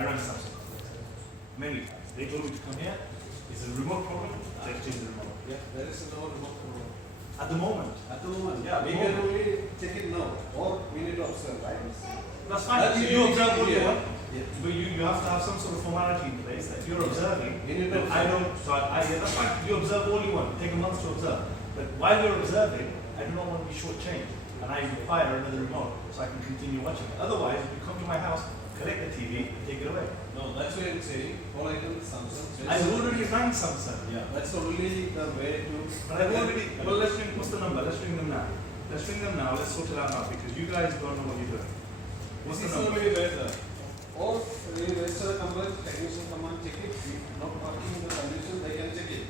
I run Samsung. Many times. They told me to come here. It's a remote problem. I change the remote. Yeah, there is no remote problem. At the moment. At the moment, yeah. We can only check it now, or we need to observe, right? That's fine. So you observe what you want. Yeah. But you have to have some sort of formality in place that you're observing. We need to observe. I don't, so yeah, that's fine. You observe all you want. Take a month to observe. But while you're observing, I do not want to be shortchanged. And I require another remote so I can continue watching it. Otherwise, if you come to my house, collect the TV, and take it away. No, that's why I'm saying, all I can Samsung. I've already rang Samsung. Yeah, that's only the way to. But I've already, well, let's ring, what's the number? Let's ring them now. Let's ring them now. Let's sort it out now because you guys don't know what you're doing. What's the This is number? only better. Or we register a complaint, technician come and check it. If not working in the condition, they can check it.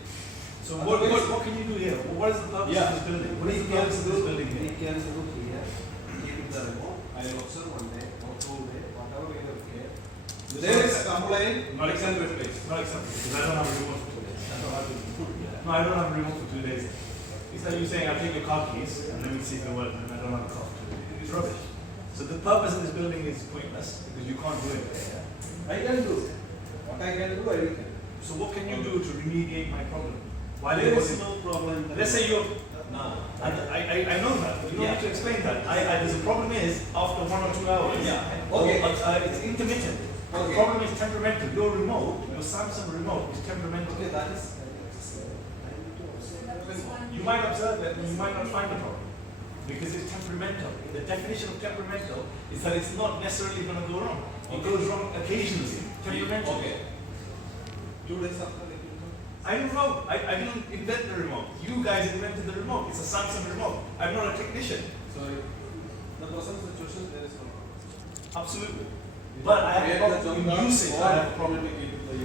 So what can you do here? What is the purpose of this building? What is the purpose of this building We here? can do here, keep it the remote. I will observe 1 day or 2 days, whatever we have here. There is a complaint, Not we can acceptable. replace. Not acceptable because I don't have a remote for 2 days. No, I don't have a remote for 2 days. It's like you saying I'll take your car keys and let me see if it works and I don't have a car for 2 days. It's rubbish. So the purpose of this building is pointless because you can't do it there. I can do. What I can do, I will can. So what can you do to remediate my problem? While There it is was no problem. let's say you're No. I know that. You don't need to explain that. There's a problem is after 1 or 2 hours. Yeah. Okay. It's intermittent. The Okay. problem is temperamental. Your remote, your Samsung remote is temperamental. Okay, that is. I need to observe. You might observe that and you might not find the problem because it's temperamental. The definition of temperamental is that it's not necessarily going to go wrong. It goes wrong occasionally. Temperamental. Okay. 2 days after they will come. I don't know. I didn't invent the remote. You guys invented the remote. It's a Samsung remote. I'm not a technician. So, the present situation, there is no problem. Absolutely. But I have a problem in usage. I have a problem.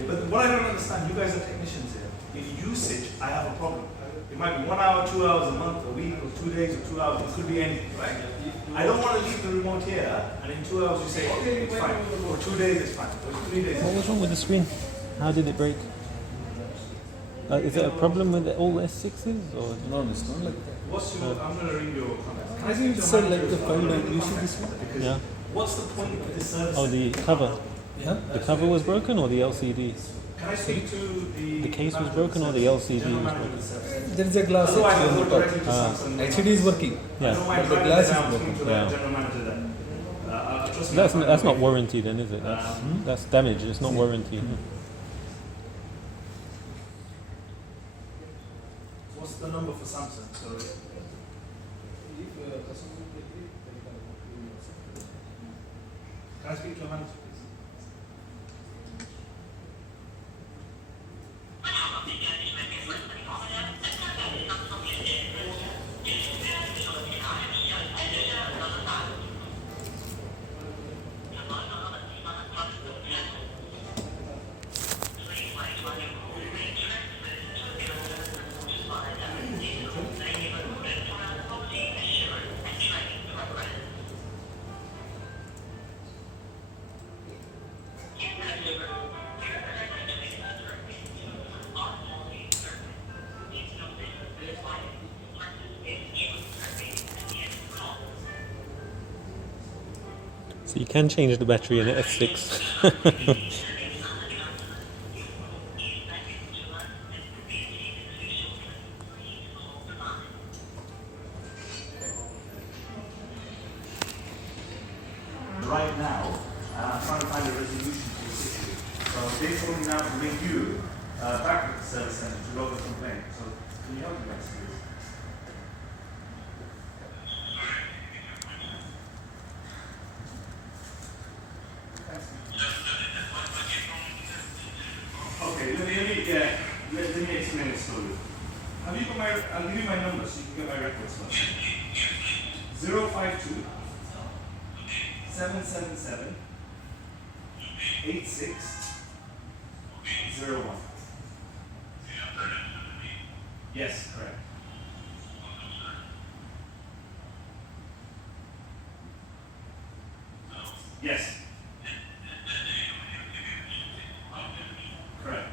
But what I don't understand, you guys are technicians here. In usage, I have a problem. It might be 1 hour, 2 hours, a month, a week, or 2 days, or 2 hours. It could be anything, right? I don't want to leave the remote here, and in 2 hours you say, okay, it's fine. Or 2 days, it's fine. Or 3 days. What was wrong with the screen? How did it break? Is it a problem with all S6s or? No, it's not like that. What's your? I'm going to read your comments. Can I I think speak it's to like manager the as well? file I'm gonna that read you the see comments this one? because Yeah. What's the point of this service? Oh, the cover. Yeah. The cover was broken or the LCD? Can I speak to The case was broken or the LCD general was manager of broken? the service? There is a glass Otherwise, I'll on go the top. directly to Samsung. LCD is working. I don't Yeah. mind The driving glass is down broken. to the Yeah. general manager then. Trust me, That's I'll that's find a not way. warranty then, is it? That's damage. It's not warranty. What's the number for Samsung? Sorry. If customer will agree, then we will accept. Can I speak to your manager, please? So you can change the battery in an S6. Right now, I'm trying to find a resolution to this issue. So they told me now to ring you back to the service center to log a complaint. So can you help me guys, please? Okay, let me explain it slowly. Have you got my, I'll give you my number so you can get my records first. 052 777 8601. Yes, correct. Yes. Correct.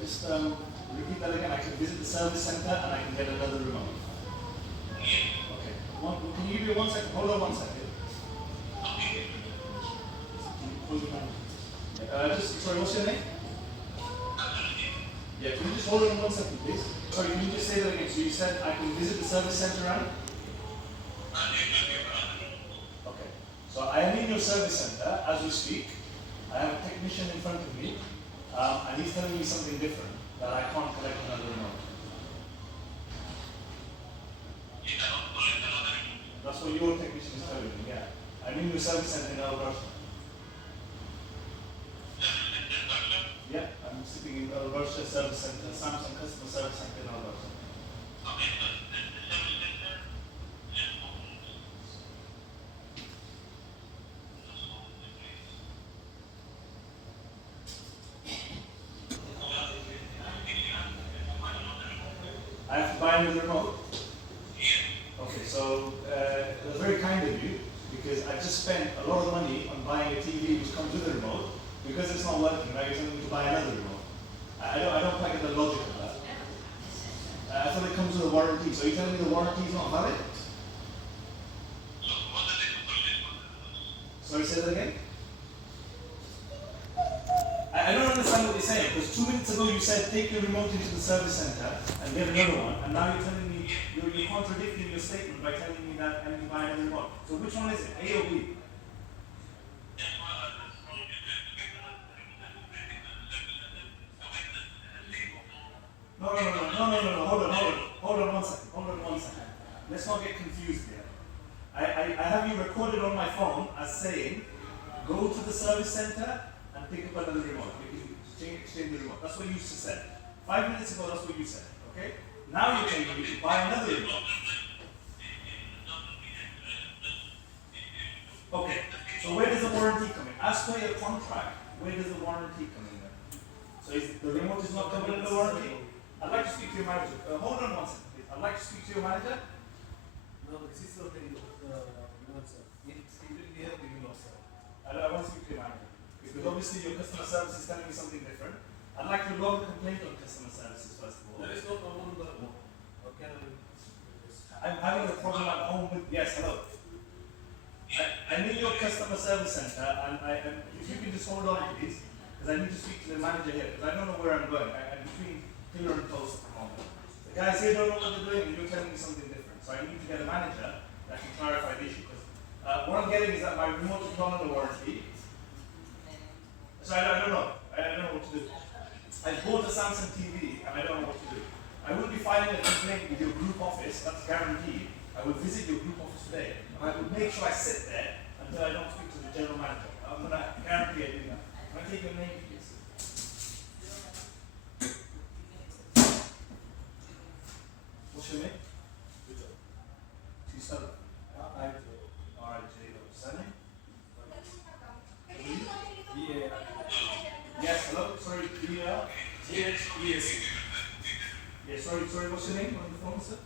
just repeat that again. I can visit the service center and I can get another remote. Okay. Can you give me 1 second? Hold on 1 second. Sorry, what's your name? Yeah, can you just hold on 1 second, please? Sorry, can you just say that again? So you said I can visit the service center and? Okay. So I am in your service center as we speak. I have a technician in front of me, and he's telling me something different, that I can't collect another remote. That's what your technician is telling me, yeah. I'm in your service center in Alberta. Yeah, I'm sitting in Alberta Service Center, Samsung Customer Service Center in Alberta. I have to buy another remote? Okay, so it was very kind of you, because I just spent a lot of money on buying a TV which comes with a remote. Because it's not working, right? You're telling me to buy another remote. I don't quite get the logic of that. I thought it comes with a warranty. So you're telling me the warranty is not valid? Sorry, say that again? I don't understand what you're saying, because 2 minutes ago you said take your remote into the service center and get another one, and now you're telling me, you're contradicting your statement by telling me that I need to buy another remote. So which one is it, A or B? No, hold on 1 second. Let's not get confused here. I have you recorded on my phone as saying, go to the service center and pick up another remote. You can exchange the remote. That's what you just said. 5 minutes ago, that's what you said, okay? Now you're telling me to buy another remote. Okay, so where does the warranty come in? As per your contract, where does the warranty come in then? So the remote is not covered in the warranty? I'd like to speak to your manager. Hold on 1 second, please. I'd like to speak to your manager. No, this is the thing. No, sir. It's here, we will not, sir. I want to speak to your manager. Because obviously your customer service is telling me something different. I'd like to log a complaint on customer services first of all. There is no problem with that. Okay. I'm having a problem at home with, yes, hello. I'm in your customer service center and if you can just hold on please, because I need to speak to the manager here, because I don't know where I'm going. I'm between pillar and post at the moment. The guys here don't know what they're doing and you're telling me something different. So I need to get a manager that can clarify the issue. Because what I'm getting is that my remote is not under warranty. So I don't know. I don't know what to do. I bought a Samsung TV and I don't know what to do. I will be filing a complaint with your group office, that's guaranteed. I will visit your group office today. And I will make sure I sit there until I don't speak to the general manager. I'm going to guarantee I do that. Can I take your name, please? What's your name? T7. Alright, J-O. Surname? Yes, hello? Sorry, D-L? Yes. Yeah, sorry, what's your name on the phone, sir?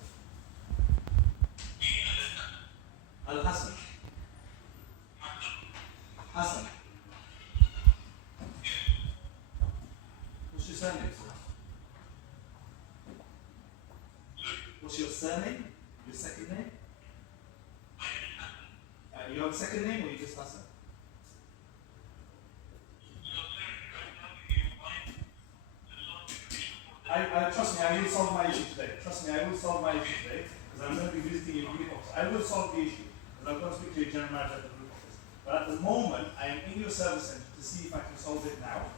Al-Hassan. Hassan. What's your surname, sir? What's your surname? Your second name? You have a second name or you just Hassan? Trust me, I will solve my issue today. Trust me, I will solve my issue today because I'm going to be visiting your group office. I will solve the issue because I'm going to speak to your general manager at the group office. But at the moment, I am in your service center to see if I can solve it now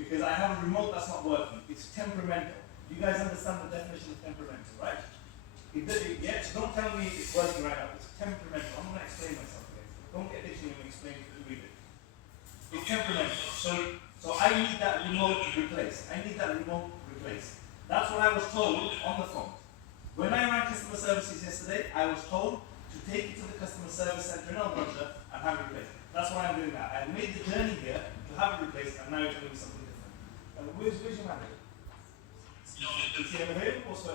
because I have a remote that's not working. It's temperamental. You guys understand the definition of temperamental, right? Yes, don't tell me it's working right now. It's temperamental. I'm going to explain myself again. Don't get dictionary and explain it to read it. It's temperamental. So I need that remote replaced. That's what I was told on the phone. When I ran customer services yesterday, I was told to take it to the customer service center in Alberta and have it replaced. That's what I'm doing now. I made the journey here to have it replaced, and now you're telling me something different. Where's your manager? Is he available or so?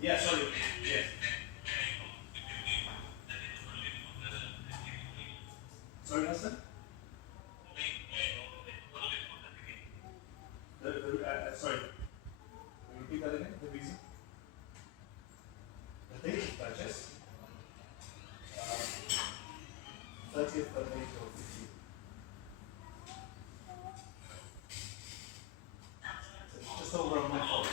Yeah, sorry. Yes. Sorry, Nelson? sorry. Can you repeat that again? The reason? The date of purchase. 30th of April 15. So it's just over a month old.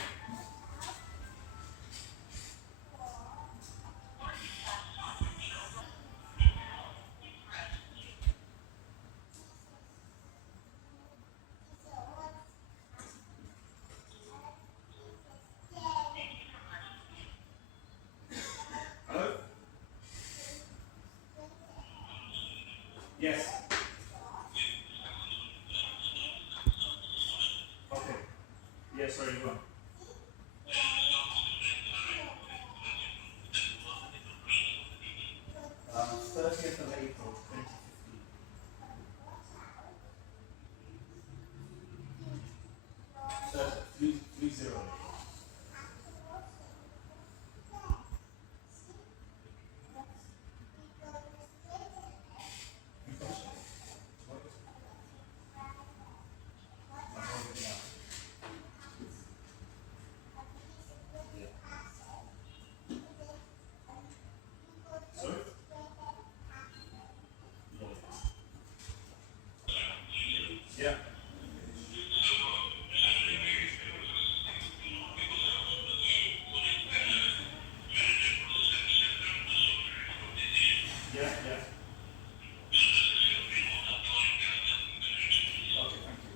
Hello? Yes. Okay. Yes, sorry, go on. 30th of April 2015. 30. Sorry? Yeah. Yeah, yeah. Okay, thank you.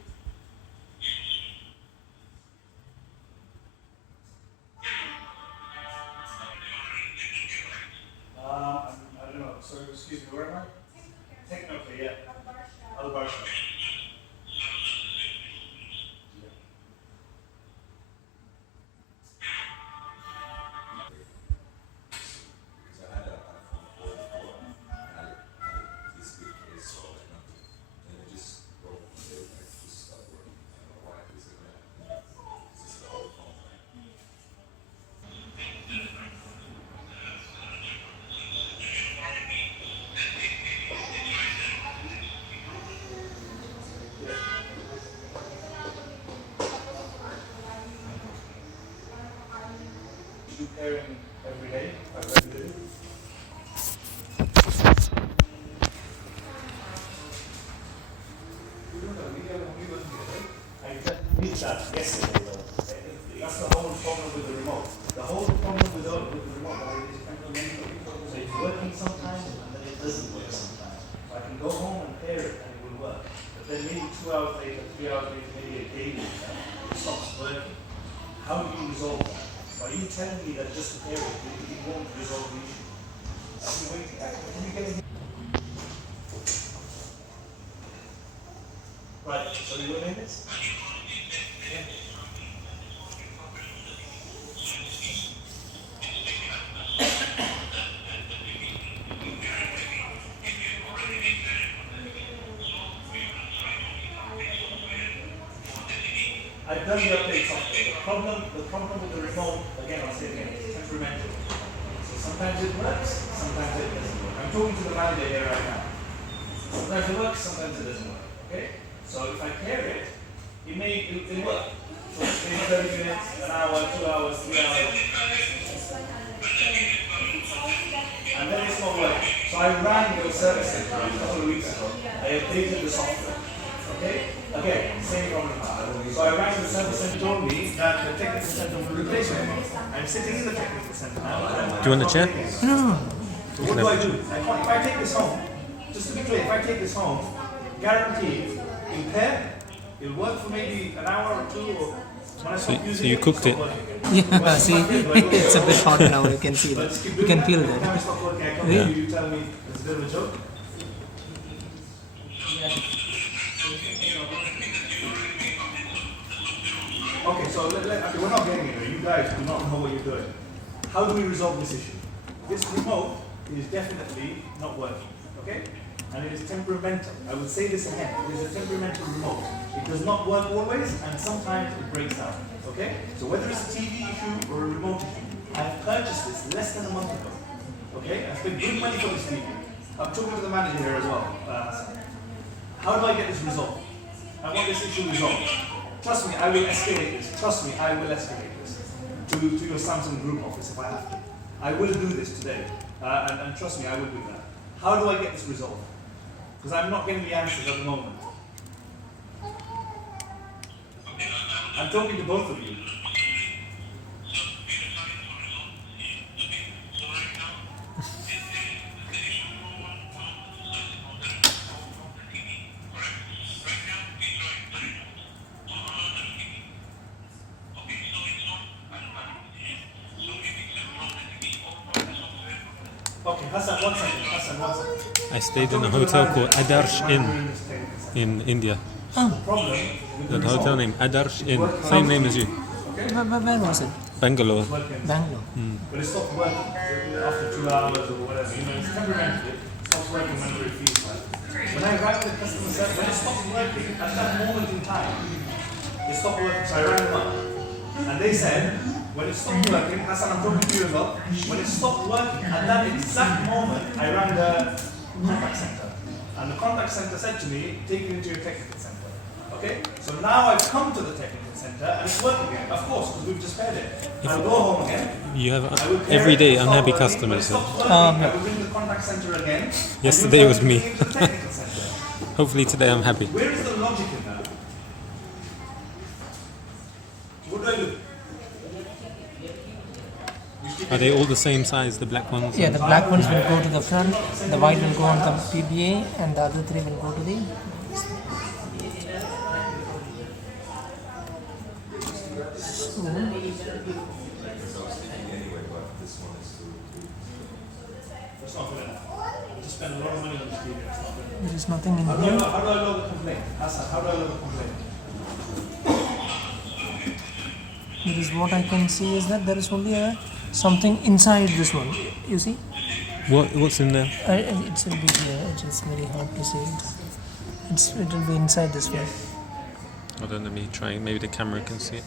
I don't know. So, excuse me, where am I? Technically, yeah. Al-Barsha. Yeah. So I had a phone call before, and I had this big case, so like nothing. And it just broke one day, like just stopped working. I don't know why this is happening. It's just the whole phone thing. You pairing every day, regularly? I missed that yesterday though. That's the whole problem with the remote. The whole problem with the remote is temperamental. So it's working sometimes and then it doesn't work sometimes. So I can go home and pair it and it will work. But then maybe 2 hours later, 3 hours later, maybe a day later, it stops working. How do you resolve that? By you telling me that just to pair it won't resolve the issue. I've been waiting. Can you get in? Right, so you will in this? I've done the update software. The problem with the remote, again, I'll say it again, it's temperamental. So sometimes it works, sometimes it doesn't work. I'm talking to the manager here right now. Sometimes it works, sometimes it doesn't work. Okay? So if I pair it, it'll work. So maybe 30 minutes, an hour, 2 hours, 3 hours. And then it's not working. So I ran your service center a couple of weeks ago. I updated the software. Okay? Again, same problem. So I rang the service center, told me that the technical center will replace me. I'm sitting in the technical center now. Do you want a chair? No. So what do I do? If I take this home, just to be clear, if I take this home, guaranteed, it'll pair, it'll work for maybe an hour or two, or when I stop using you cooked it? Yeah, see, it's a bit hot now. You can see that. You can feel Every time I that. stop working, I come to you, you tell me it's a bit of a joke. Okay, so okay, we're not getting it. You guys do not know what you're doing. How do we resolve this issue? This remote is definitely not working, okay? And it is temperamental. I would say this again. It is a temperamental remote. It does not work always, and sometimes it breaks down, okay? So whether it's a TV issue or a remote issue, I purchased this less than a month ago, okay? I spent good money for this TV. I'm talking to the manager here as well. How do I get this resolved? I want this issue resolved. Trust me, I will escalate this. Trust me, I will escalate this to your Samsung Group office if I have to. I will do this today, and trust me, I will do that. How do I get this resolved? Because I'm not getting the answers at the moment. I'm talking to both of you. Okay, Hassan, one second. I stayed in a hotel called Adarsh Inn in India. Problem The hotel name Adarsh Inn, same name as you. Where was it? Bangalore. Bangalore. but it stopped working after 2 hours or whatever. You know, it's temperamental. It stops working whenever it feels like. When I rang the customer service, when it stopped working, at that moment in time, it stopped working. So I rang them up, and they said, when it stopped working, Hassan, I'm talking to you as well. When it stopped working, at that exact moment, I rang the contact center, and the contact center said to me, take it into your technical center. Okay, so now I've come to the technical center and it's working again. Of course, because we've just paired it. I'll go home again. You have I will pair every it, day it'll unhappy stop working. customers. When it stops working, I will ring the contact center again. and Yesterday you'll was tell me. to take it to the technical center. Hopefully today I'm happy. Where is the logic in that? What do I do? Are they all the same size, the black ones? Yeah, the black ones will go to the front, the white will go on the PBA, and the other three will go to the. It's not good enough. I just spend a lot of money on this TV. It's not good enough. There is nothing in How do I here. log a complaint? Hassan, how do I log a complaint? There is what I can see is that there is only something inside this one. You see? What's in there? It will be here. It is very hard to see. It will be inside this one. I don't know, me trying. Maybe the camera can see it.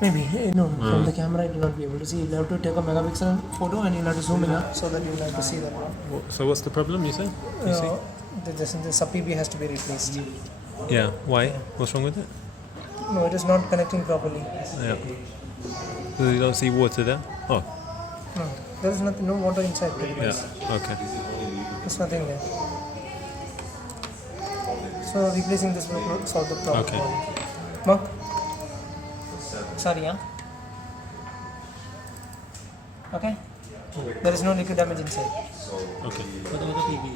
Maybe no. From the camera, you will not be able to see. You'll have to take a megapixel photo and you'll have to zoom in so that you'll have to see that one. So what's the problem, you say? You see? The sub PB has to be replaced. Yeah, why? What's wrong with it? No, it is not connecting properly. Yeah. So you don't see water there? Oh, No, there is nothing. No water inside. yeah, okay. There's nothing there. So replacing this will solve the problem. Okay. Mark? Sorry, yeah? Okay? There is no liquid damage inside. Okay. What about the PB?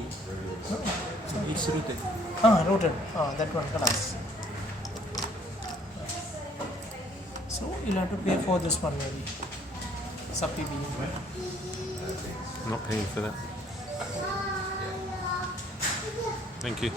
It's rooted. Rooted. That one, class. So you'll have to pay for this one maybe. Sub PB. Not paying for that. Thank you.